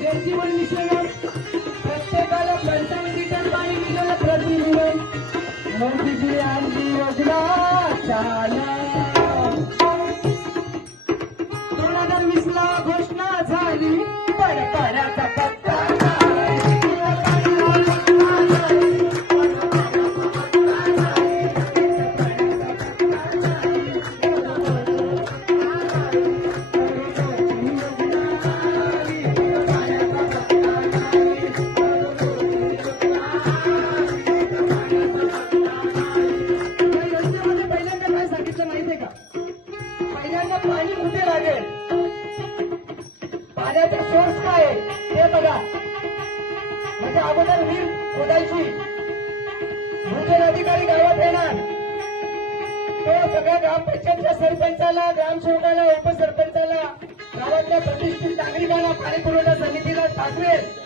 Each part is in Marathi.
जलजीवन प्रत्येकाला पंचावन्न लिटर पाणी दिलेलं प्रतिदिन मोदीजी आणली योजना चालू दोन हजार वीस ला घोषणा झाली. बघा. म्हणजे अगोदर वीर खोदायची. भूजल अधिकारी गावात येणार. तो सगळ्या ग्रामपंचायतच्या सरपंचाला ग्रामसेवकाला उपसरपंचाला गावातल्या प्रतिष्ठित नागरिकांना पाणी पुरवठा समितीला पाठवेल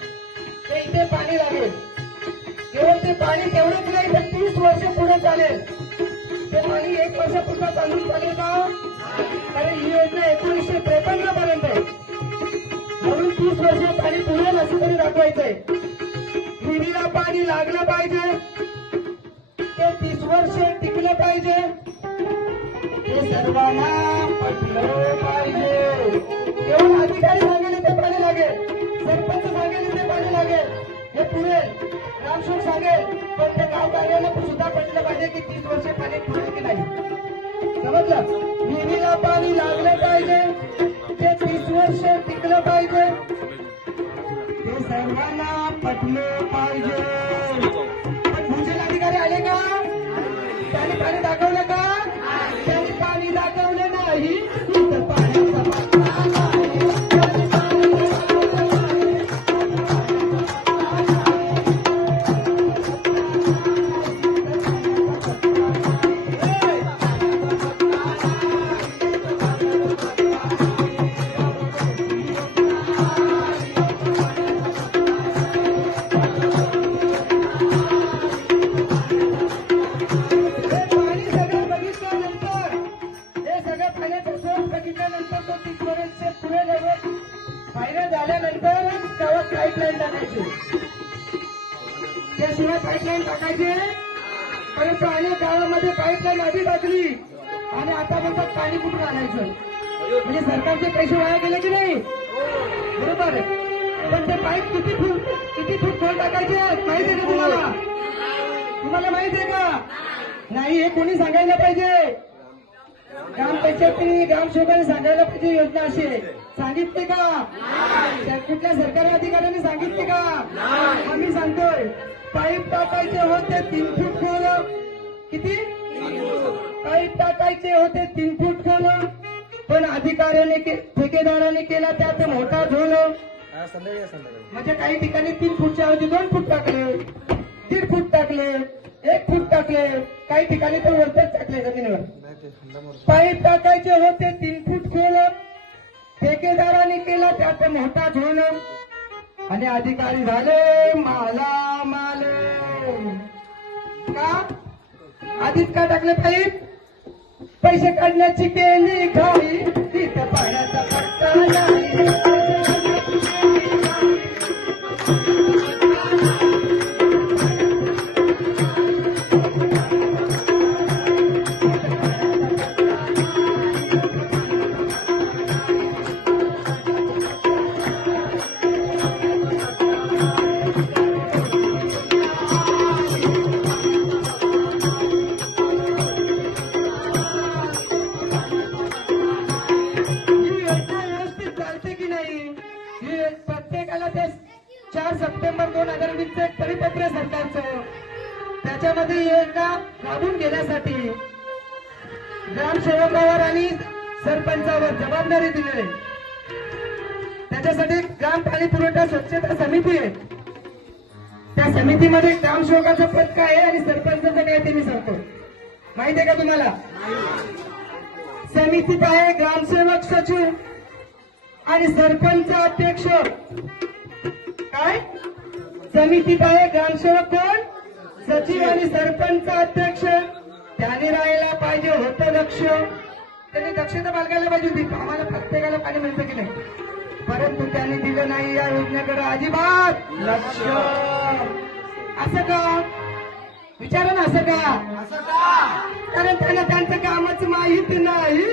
ते इथे पाणी लागेल. केवळ ते पाणी तेवढंच नाही तर तीस वर्ष पुढे चालेल. ते पाणी एक वर्षापुरतं चालून चालेल का? कारण ही योजना एकोणीसशे त्रेपन्न पर्यंत आहे. म्हणून तीस वर्ष पाणी पुरेल असं तरी दाखवायचंय. विहिरीला पाणी लागलं पाहिजे. ते तीस वर्ष टिकलं पाहिजे. ते सर्वांना पटलं पाहिजे. अधिकारी सांगेल ते पाणी लागेल. सरपंच सांगेल ते पाणी लागेल. हे पुरेल रामशोक सांगेल पण त्या गाव कार्याला सुद्धा पटलं पाहिजे की तीस वर्ष पाणी पुरेल की नाही. समजलं? विहिरीला पाणी लागलं पाहिजे. त्याशिवाय पाईपलाईन टाकायची. परंतु अनेक गावामध्ये पाईपलाईन आधी टाकली. आणि आता म्हणतात पाणी कुठून आणायचं? म्हणजे सरकारचे पैसे वाया गेले की नाही? बरोबर. पण ते पाईप किती फूट किती फूट खोल टाकायचे आहेत? माहिती आहे का तुम्हाला? तुम्हाला माहिती आहे का? नाही हे कोणी सांगायला पाहिजे? ग्रामपंचायतीने ग्रामसेवकाने सांगायला पाहिजे योजना अशी. आहे सांगितले का? कुठल्या सरकारी अधिकाऱ्याने सांगितले का? आम्ही सांगतोय. पाईप टाकायचे होते तीन फूट खोल. किती? पाईप टाकायचे होते तीन फूट खोल. पण अधिकाऱ्याने के- ठेकेदाराने केला त्यात मोठा झोल. म्हणजे काही ठिकाणी तीन फूटच्या ऐवजी दोन फूट टाकले. दीड फूट टाकले एक फूट टाकले. काही ठिकाणी तर वरतच टाकले जमिनीवर. पाईप टाकायचे होते तीन फूट खोल. ठेकेदाराने केला त्यात मोठा झोल. आणि अधिकारी झाले माला माले. का? आधीच का टाकले पाईप पैसे काढण्याची केली घाई तिथं पाण्याचा पत्ता नाही. प्रत्येकाला ते चार सप्टेंबर दोन हजार वीस एक परिपत्र सरकारचं. त्याच्यामध्ये ही योजना राबून घेण्यासाठी ग्रामसेवकावर आणि सरपंचावर जबाबदारी दिली त्याच्यासाठी ग्राम पाणी पुरवठा स्वच्छता समिती आहे. त्या समितीमध्ये ग्रामसेवकाचं पद काय आहे आणि सरपंचाचं काय ते मी सांगतो. माहिती आहे का तुम्हाला? समितीत आहे ग्रामसेवक सचिव. आणि सरपंच अध्यक्ष. काय? समिती आहे ग्रामसेवक कोण? सचिव आणि सरपंच अध्यक्ष. त्याने राहायला पाहिजे होतं लक्ष. त्याने दक्षता बाळगायला पाहिजे होती. आम्हाला प्रत्येकाला पाणी मिळतं की नाही? परंतु त्यांनी दिलं नाही या योजनेकडे अजिबात लक्ष. असं का? विचारा ना असं का? असं का कारण त्यांना त्यांचं कामच माहीत नाही.